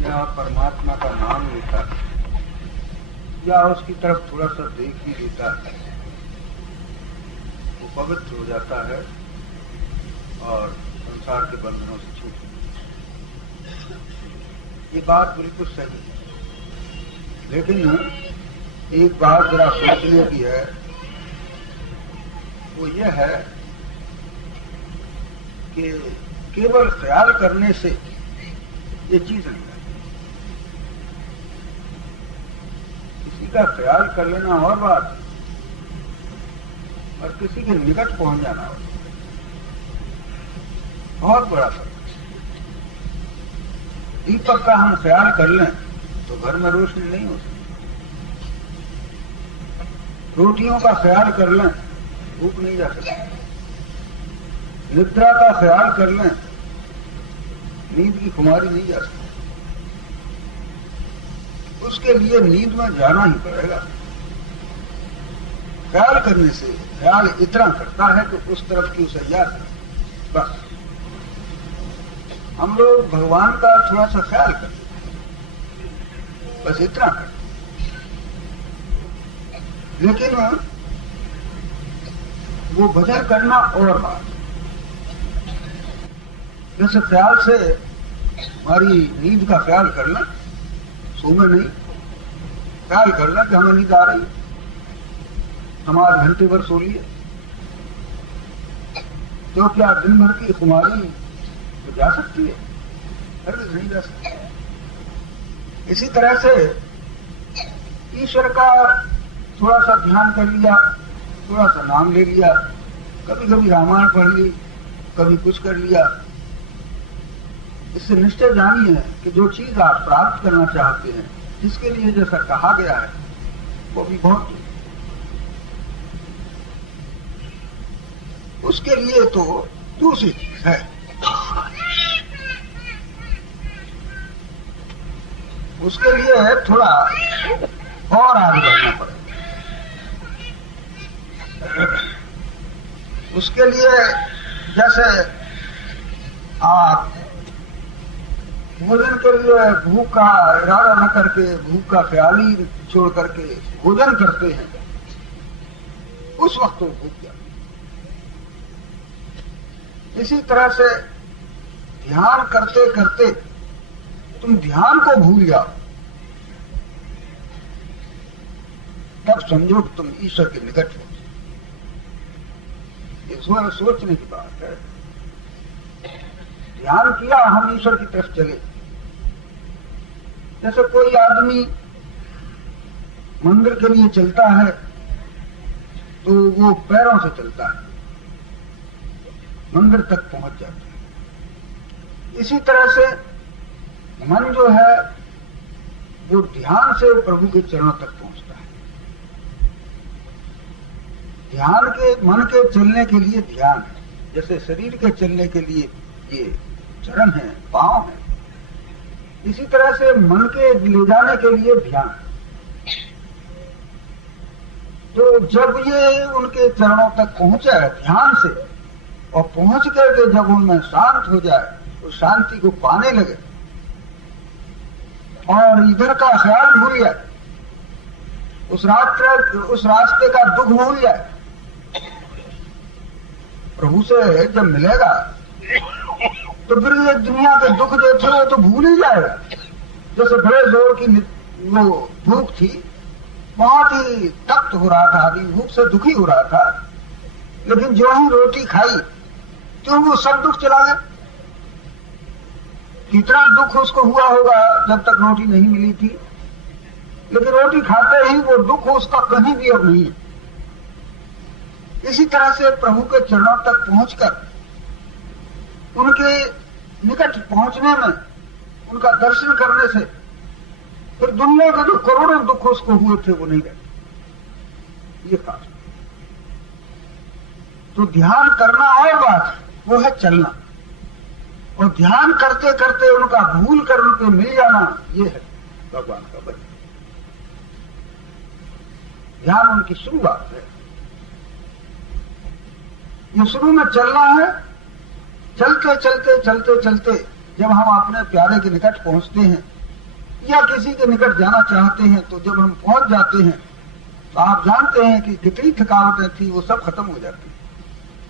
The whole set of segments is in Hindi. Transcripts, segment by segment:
या परमात्मा का नाम लेता है या उसकी तरफ थोड़ा सा देख ही लेता है, वो पवित्र हो जाता है और संसार के बंधनों से छूट जाता है। ये बात बिल्कुल सही है, लेकिन एक बात जरा सोचने की है, वो ये है कि केवल ख्याल करने से ये चीज नहीं है। किसी का ख्याल कर लेना और बात, और किसी के निकट पहुंच जाना और बहुत बड़ा फर्क। दीपक का हम ख्याल कर लें तो घर में रोशनी नहीं हो सकती। रोटियों का ख्याल कर लें, भूख नहीं जा सकती। निद्रा का ख्याल कर लें, नींद की खुमारी नहीं जा सकती। उसके लिए नींद में जाना ही पड़ेगा। ख्याल करने से ख्याल इतना करता है कि उस तरफ की उसे याद है। बस हम लोग भगवान का थोड़ा सा ख्याल करते हैं, बस इतना करते। लेकिन वो भजन करना और बात। जैसे ख्याल से हमारी नींद का ख्याल करना, सोमे नहीं, ख्याल करना कि हमें नींद आ रही, हम 8 घंटे भर सो लिए, तो क्या दिन भर की खुमारी तो जा सकती है? हरगिज नहीं जा सकती। इसी तरह से ईश्वर का थोड़ा सा ध्यान कर लिया, थोड़ा सा नाम ले लिया, कभी कभी रामायण पढ़ ली, कभी कुछ कर लिया। इससे निश्चय जानिए कि जो चीज आप प्राप्त करना चाहते हैं, जिसके लिए जैसा कहा गया है, वो भी बहुत, उसके लिए तो दूसरी चीज है। उसके लिए थोड़ा और आगे बढ़ना पड़ेगा। उसके लिए जैसे आप भोजन के लिए भूख का इरादा न करके, भूख का ख्याल ही छोड़ करके भोजन करते हैं, उस वक्त तो भूख जाती। इसी तरह से ध्यान करते करते तुम ध्यान को भूल जाओ, तब समझो कि तुम ईश्वर के निकट हो। इसमें सोचने की बात है। ध्यान किया, हम ईश्वर की तरफ चले। जैसे कोई आदमी मंदिर के लिए चलता है तो वो पैरों से चलता है, मंदिर तक पहुंच जाता है। इसी तरह से मन जो है वो ध्यान से प्रभु के चरणों तक पहुंचता है। ध्यान के, मन के चलने के लिए ध्यान है, जैसे शरीर के चलने के लिए ये चरण है, पांव है। इसी तरह से मन के ले जाने के लिए ध्यान। तो जब ये उनके चरणों तक पहुंचे ध्यान से, और पहुंच करके जब उनमें शांत हो जाए, उस शांति को पाने लगे और इधर का ख्याल भूल जाए, उस रास्ते का दुख भूल जाए, प्रभु से जब मिलेगा तो फिर ये दुनिया के दुख जो थे वो तो भूल ही जाएगा। जैसे बड़े जोर की वो भूख थी, बहुत ही तप्त हो रहा था, आदमी भूख से दुखी हो रहा था, लेकिन जो ही रोटी खाई तो वो सब दुख चला गया। कितना दुख उसको हुआ होगा जब तक रोटी नहीं मिली थी, लेकिन रोटी खाते ही वो दुख उसका कहीं भी अब नहीं है। इसी तरह से प्रभु के चरणों तक पहुंचकर उनके निकट पहुंचने में, उनका दर्शन करने से फिर दुनिया के जो करोड़ों दुख उसको हुए थे वो नहीं रहते। ये खास। तो ध्यान करना और बात है, वो है चलना। और ध्यान करते करते उनका भूल कर उनको मिल जाना, ये है भगवान का वचन। ध्यान उनकी शुरुआत है। ये शुरू में चलना है चलते चलते चलते चलते जब हम अपने प्यारे के निकट पहुंचते हैं या किसी के निकट जाना चाहते हैं, तो जब हम पहुंच जाते हैं तो आप जानते हैं कि कितनी थकावटें थी वो सब खत्म हो जाती है।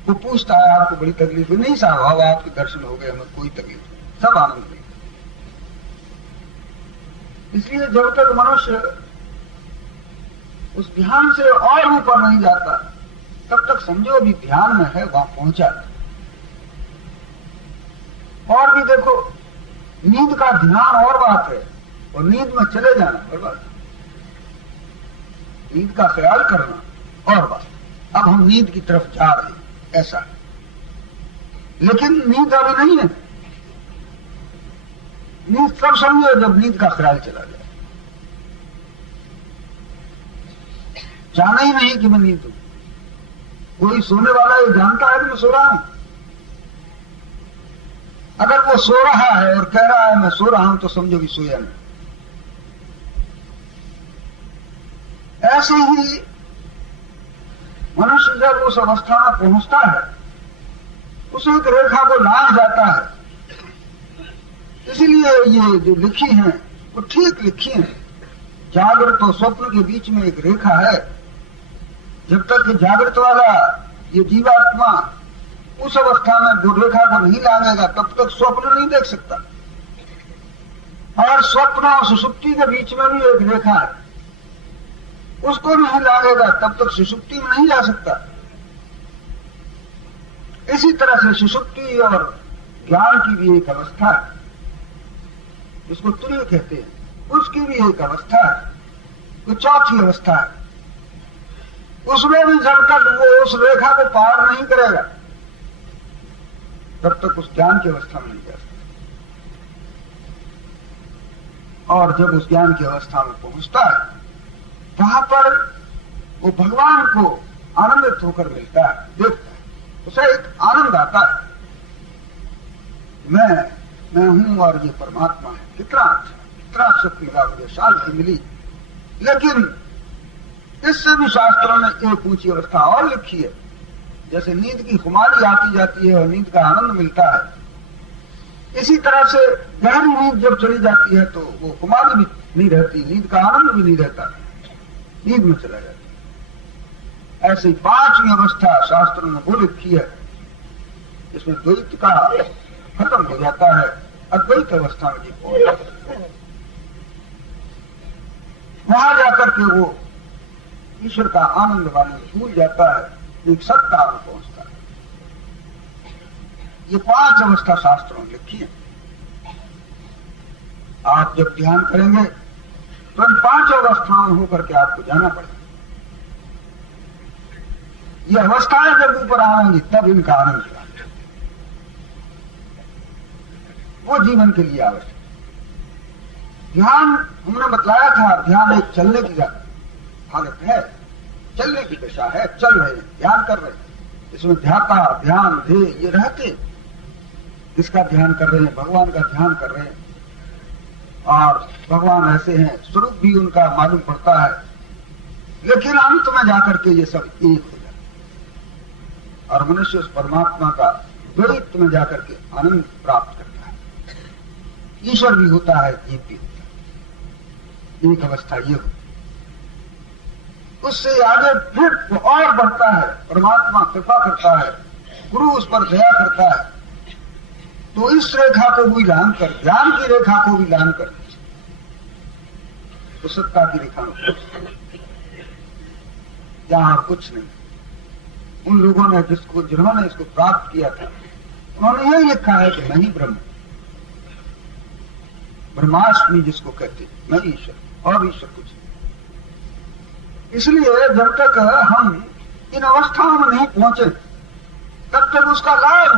वो पूछता है आपको बड़ी तकलीफ है? नहीं साहब, अब आपके दर्शन हो गए, हमें कोई तकलीफ नहीं, सब आनंद मिले। इसलिए जब तक मनुष्य उस ध्यान से और ऊपर नहीं जाता तब तक समझो भी ध्यान में है, वहां पहुंचा। और भी देखो, नींद का ध्यान और बात है और नींद में चले जाना और बात, नींद का ख्याल करना और बात। अब हम नींद की तरफ जा रहे हैं ऐसा है, लेकिन नींद अभी नहीं है। नींद तब समझो जब नींद का ख्याल चला जाए, जाना ही नहीं कि मैं नींद हूं। कोई सोने वाला ये जानता है कि मैं सो रहा हूं? अगर वो सो रहा है और कह रहा है मैं सो रहा हूं तो समझो कि सोया नहीं। ऐसे ही मनुष्य जब उस अवस्था में पहुंचता है, उस एक रेखा को लांघ जाता है। इसीलिए ये जो लिखी हैं वो ठीक लिखी हैं। जागृत और स्वप्न के बीच में एक रेखा है। जब तक जागृत वाला ये जीवात्मा उस अवस्था में वो रेखा को नहीं लांघेगा तब तक स्वप्न नहीं देख सकता। और स्वप्न और सुषुप्ति के बीच में भी एक रेखा है, उसको नहीं लांघेगा तब तक सुषुप्ति में नहीं जा सकता। इसी तरह से सुषुप्ति और ज्ञान की भी एक अवस्था है, जिसको तुरीय कहते हैं, उसकी भी एक अवस्था है, वो चौथी अवस्था है। उसमें भी जब तक वो उस रेखा को पार नहीं करेगा तब तक उस ज्ञान की अवस्था में नहीं जा सकता। और जब उस ज्ञान की अवस्था में पहुंचता है वहां पर वो भगवान को आनंदित होकर मिलता है, देखता है, उसे एक आनंद आता है, मैं हूं और ये परमात्मा है। कितना सुख मिला मुझे, शांति मिली। लेकिन इससे भी शास्त्रों ने एक ऊंची अवस्था और लिखी है। जैसे नींद की खुमारी आती जाती है और नींद का आनंद मिलता है, इसी तरह से गहरी नींद जब चली जाती है तो वो खुमारी भी नहीं रहती, नींद का आनंद भी नहीं रहता, नींद में चला जाता है। ऐसी पांचवी अवस्था शास्त्रों ने वो लिखी है, इसमें द्वैत का खत्म हो जाता है, अद्वैत अवस्था में पहुंच जाता है। वहां जाकर के वो ईश्वर का आनंद वाली भूल जाता है, एक सत्ता में पहुंचता है। ये पांच अवस्था शास्त्रों में लिखी है। आप जब ध्यान करेंगे तो इन पांच अवस्थाओं में होकर के आपको जाना पड़ेगा। ये अवस्थाएं जब ऊपर आएंगी तब इनका आनंद होगा। वो जीवन के लिए आवश्यक। ध्यान हमने बतलाया था, ध्यान एक चलने की हालत है, चलने की दशा है, चल रहे हैं, ध्यान कर रहे हैं। इसमें ध्याता, ध्यान, ध्येय ये रहते, किसका ध्यान कर रहे हैं? भगवान का ध्यान कर रहे हैं। और भगवान ऐसे हैं, स्वरूप भी उनका मालूम पड़ता है, लेकिन अंत में जाकर के ये सब एक हो जाता है और मनुष्य उस परमात्मा का द्वैत में जाकर के आनंद प्राप्त करता है। ईश्वर भी होता है, जीव भी होता है। एक अवस्था ये होती, उससे आगे फिर वो और बढ़ता है। परमात्मा कृपा करता है, गुरु उस पर दया करता है, तो इस रेखा को भी लांघ कर, ज्ञान की रेखा को भी लांघ कर तो सत्ता की रेखा में जहां कुछ नहीं। उन लोगों ने जिन्होंने इसको प्राप्त किया था, उन्होंने यही लिखा है कि मैं ही ब्रह्म, ब्रह्माष्टमी जिसको कहते, मैं ईश्वर और ईश्वर कुछ नहीं। इसलिए जब तक हम इन अवस्थाओं में नहीं पहुंचे तब तक उसका लाभ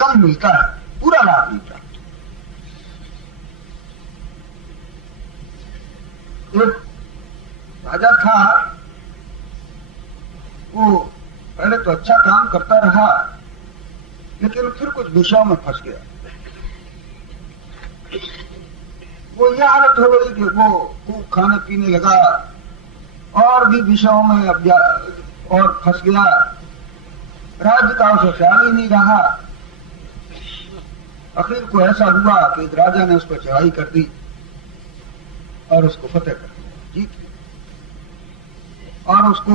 कम मिलता है, पूरा लाभ नहीं प्राप्त। एक राजा था, वो पहले तो अच्छा काम करता रहा, लेकिन फिर कुछ विषयों में फंस गया। वो यह हालत हो गई कि वो खूब खाने पीने लगा और भी विषयों में और फंस गया। राज्य का उसे ख्याल ही नहीं रहा आखिर को ऐसा हुआ कि एक राजा ने उस पर चढ़ाई कर दी और उसको फतेह कर दिया, जीत लिया, और उसको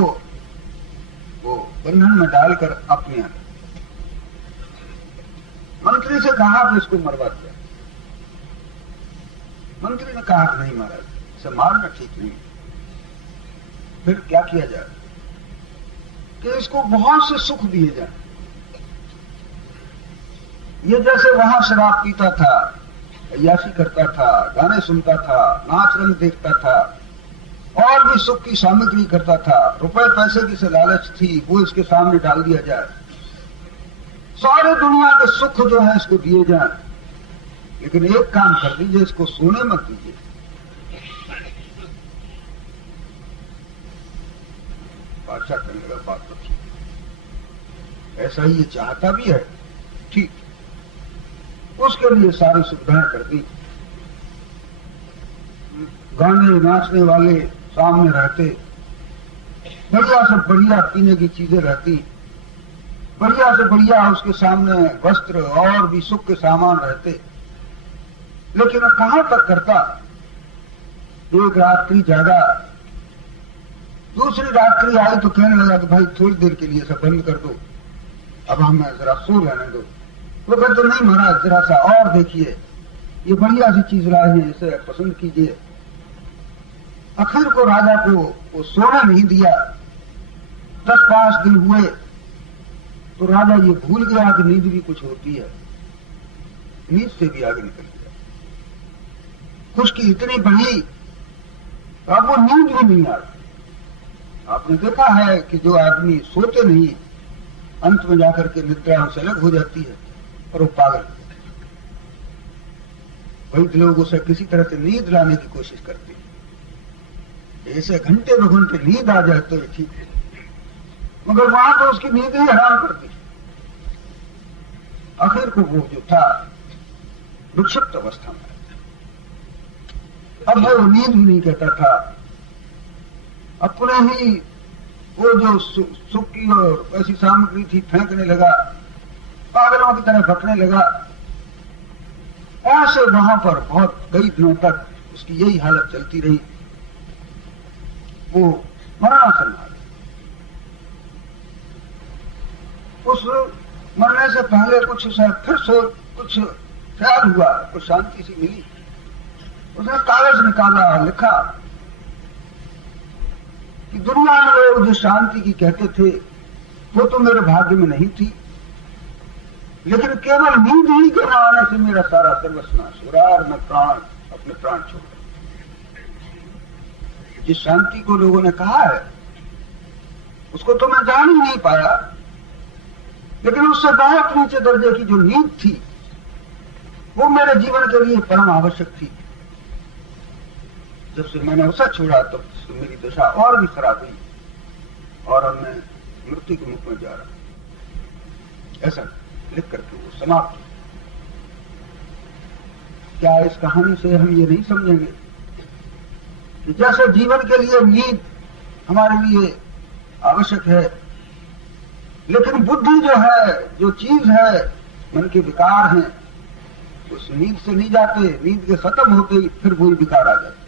वो बंधन में डालकर अपने यहाँ मंत्री से कहा कि इसको मरवा दिया। मंत्री ने कहा कि नहीं महाराज, इसे मारना ठीक नहीं। फिर क्या किया जाए कि इसको बहुत से सुख दिए जाए। ये जैसे वहां शराब पीता था, अय्याशी करता था, गाने सुनता था, नाच रंग देखता था, और भी सुख की सामग्री करता था, रुपए पैसे की से लालच थी, वो इसके सामने डाल दिया जाए। सारे दुनिया के सुख जो है इसको दिए जाए, लेकिन एक काम कर दीजिए, इसको सोने मत दीजिए। बादशाह कहने लगा बात तो ठीक, ऐसा ही ये चाहता भी है, ठीक, उसके लिए सारी सुविधाएं कर दी। गाने नाचने वाले सामने रहते, बढ़िया से बढ़िया पीने की चीजें रहती, बढ़िया से बढ़िया उसके सामने वस्त्र और भी सुख के सामान रहते, लेकिन वह कहां तक करता। एक रात्रि जागा, दूसरी रात्रि आई तो कहने लगा कि भाई थोड़ी देर के लिए सब बंद कर दो, अब हमें जरा सो रहने दो। वो कहते नहीं महाराज, जरा सा और देखिए, ये बढ़िया सी चीज लाए हैं, इसे पसंद कीजिए। आखिर को राजा को वो सोने नहीं दिया। 10-5 दिन हुए तो राजा ये भूल गया कि नींद भी कुछ होती है, नींद से भी आगे निकल गया। खुशकी इतनी बढ़ी, अब वो नींद भी नहीं आती। आपने देखा है कि जो आदमी सोते नहीं, अंत में जाकर के निद्रा उनसे अलग हो जाती है और वो पागल। वही लोग उसे किसी तरह से नींद लाने की कोशिश करते हैं, ऐसे घंटे 2 घंटे नींद आ जाए तो ठीक है, मगर वहां तो उसकी नींद ही हराम करती। आखिर को वो जो था विक्षिप्त अवस्था में, अब वो नींद भी नहीं कहता था, अपने ही वो जो सुख की और ऐसी सामग्री थी फेंकने लगा, पागलों की तरह भटकने लगा। ऐसे वहां पर बहुत कई दिनों तक उसकी यही हालत चलती रही। वो मरणासन आ गया। उस मरने से पहले कुछ फिर कुछ ख्याल हुआ, कुछ शांति सी मिली। उसने कागज निकाला, लिखा कि दुनिया में लोग जो शांति की कहते थे वो तो मेरे भाग्य में नहीं थी, लेकिन केवल नींद ही के न आने से मेरा सारा सर्वस्व नाश हो रहा, और मैं अपने प्राण छोड़ रहा। जिस शांति को लोगों ने कहा है उसको तो मैं जान ही नहीं पाया, लेकिन उससे बहुत नीचे दर्जे की जो नींद थी वो मेरे जीवन के लिए परम आवश्यक थी। जब से मैंने उसे छोड़ा तब तो मेरी दशा और भी खराब हुई, और अब मैं मृत्यु के मुख में जा रहा। ऐसा लिख करके वो समाप्त। क्या इस कहानी से हम ये नहीं समझेंगे कि जैसे जीवन के लिए नींद हमारे लिए आवश्यक है, लेकिन बुद्धि जो है, जो चीज है, मन के विकार हैं, उस नींद से नहीं जाते, नींद के खत्म होते ही फिर वही विकार आ जाते।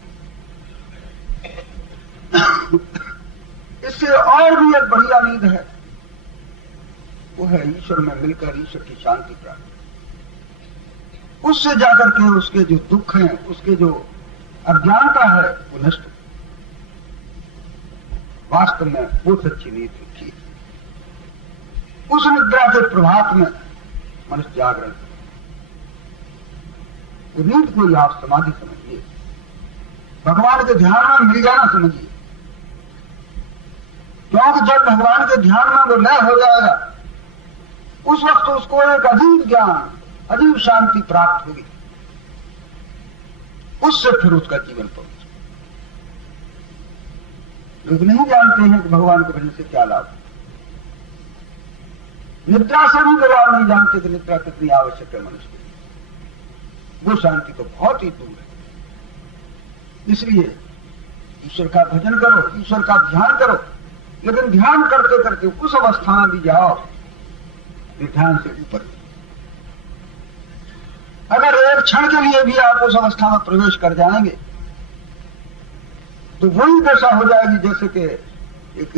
इससे और भी एक बढ़िया नींद है, वो है ईश्वर में मिलकर ईश्वर की शांति प्राप्त। उससे जाकर के उसके जो दुख हैं, उसके जो अज्ञानता है वो नष्ट। वास्तव में वो सच्ची नींद थी। उस निद्रा के प्रभात में मनुष्य जागरण, वो नींद को आप समाधि समझिए, भगवान के ध्यान में मिल जाना समझिए। क्योंकि जब भगवान के ध्यान में वो लय हो जाएगा, उस वक्त उसको एक अजीब ज्ञान, अजीब शांति प्राप्त होगी। उससे फिर उसका जीवन पवित्र। लोग नहीं जानते हैं कि भगवान के भजन से क्या लाभ। निद्रा से भी लोग नहीं जानते कि निद्रा कितनी आवश्यक है मनुष्य के लिए। वो शांति तो बहुत ही दूर है। इसलिए ईश्वर का भजन करो, ईश्वर का ध्यान करो, लेकिन ध्यान करते करते उस अवस्था में भी जाओ ध्यान से ऊपर। एक क्षण के लिए भी आप उस अवस्था में प्रवेश कर जाएंगे तो वही दशा हो जाएगी जैसे कि एक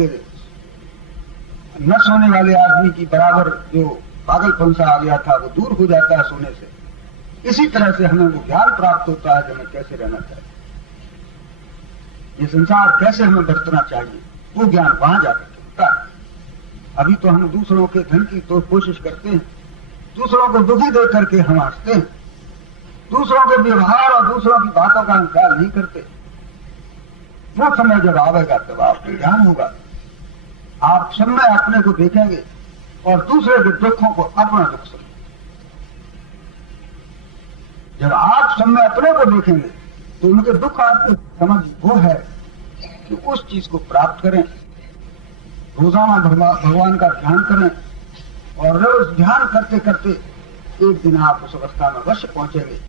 न सोने वाले आदमी की बराबर जो पागलपन सा आ गया था वो दूर हो जाता है सोने से। इसी तरह से हमें वो ज्ञान प्राप्त होता है कि हमें कैसे रहना चाहिए, ये संसार कैसे हमें बरतना चाहिए, वो ज्ञान वहां जाकर होता है। अभी तो हम दूसरों के धन की तो कोशिश करते हैं, दूसरों को दुखी देख करके हम हंसते हैं, दूसरों के व्यवहार और दूसरों की बातों का ख्याल नहीं करते। वो समय जब आवेगा तब आपको ज्ञान होगा, आप सब में अपने को देखेंगे और दूसरे के दुखों को अपना दुख समझेंगे। जब आप सब में अपने को देखेंगे तो उनके दुख आपको समझ वो है कि उस चीज को प्राप्त करें, रोजाना भगवान का ध्यान करें और रोज ध्यान करते करते एक दिन आप उस अवस्था में अवश्य पहुंचेंगे।